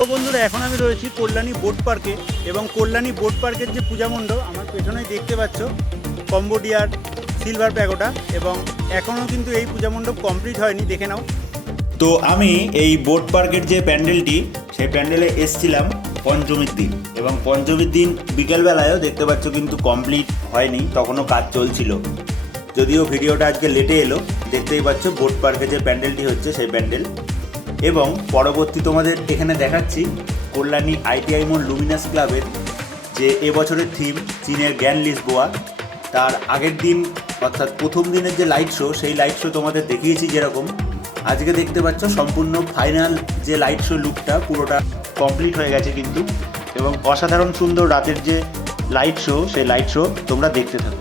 তো বন্ধুরা, এখন আমি রয়েছি কল্যাণী বোট পার্কে এবং কল্যাণী বোট পার্কের যে পূজা মণ্ডপ আমার পেছনেই দেখতে পাচ্ছ কম্বোডিয়ার সিলভার প্যাগোডা, এবং এখনও কিন্তু এই পূজা মণ্ডপ কমপ্লিট হয়নি, দেখে নাও। তো আমি এই বোট পার্কের যে প্যান্ডেলটি, সেই প্যান্ডেলে এসছিলাম পঞ্চমীর দিন, এবং পঞ্চমীর দিন বিকেলবেলায়ও দেখতে পাচ্ছ কিন্তু কমপ্লিট হয়নি, তখনও কাজ চলছিল। যদিও ভিডিওটা আজকে লেটে এলো, দেখতেই পাচ্ছ বোট পার্কে যে প্যান্ডেলটি হচ্ছে সেই প্যান্ডেল। এবং পরবর্তী তোমাদের এখানে দেখাচ্ছি কল্যাণী ITI মোড় লুমিনাস ক্লাবের যে এবছরের থিম চীনের জ্ঞান লিসবোয়া, তার আগের দিন অর্থাৎ প্রথম দিনের যে লাইট শো, সেই লাইট শো তোমাদের দেখিয়েছি যেরকম। আজকে দেখতে পাচ্ছ সম্পূর্ণ ফাইনাল যে লাইট শো লুকটা পুরোটা কমপ্লিট হয়ে গেছে কিন্তু, এবং অসাধারণ সুন্দর রাতের যে লাইট শো, সেই লাইট শো তোমরা দেখতে থাকো।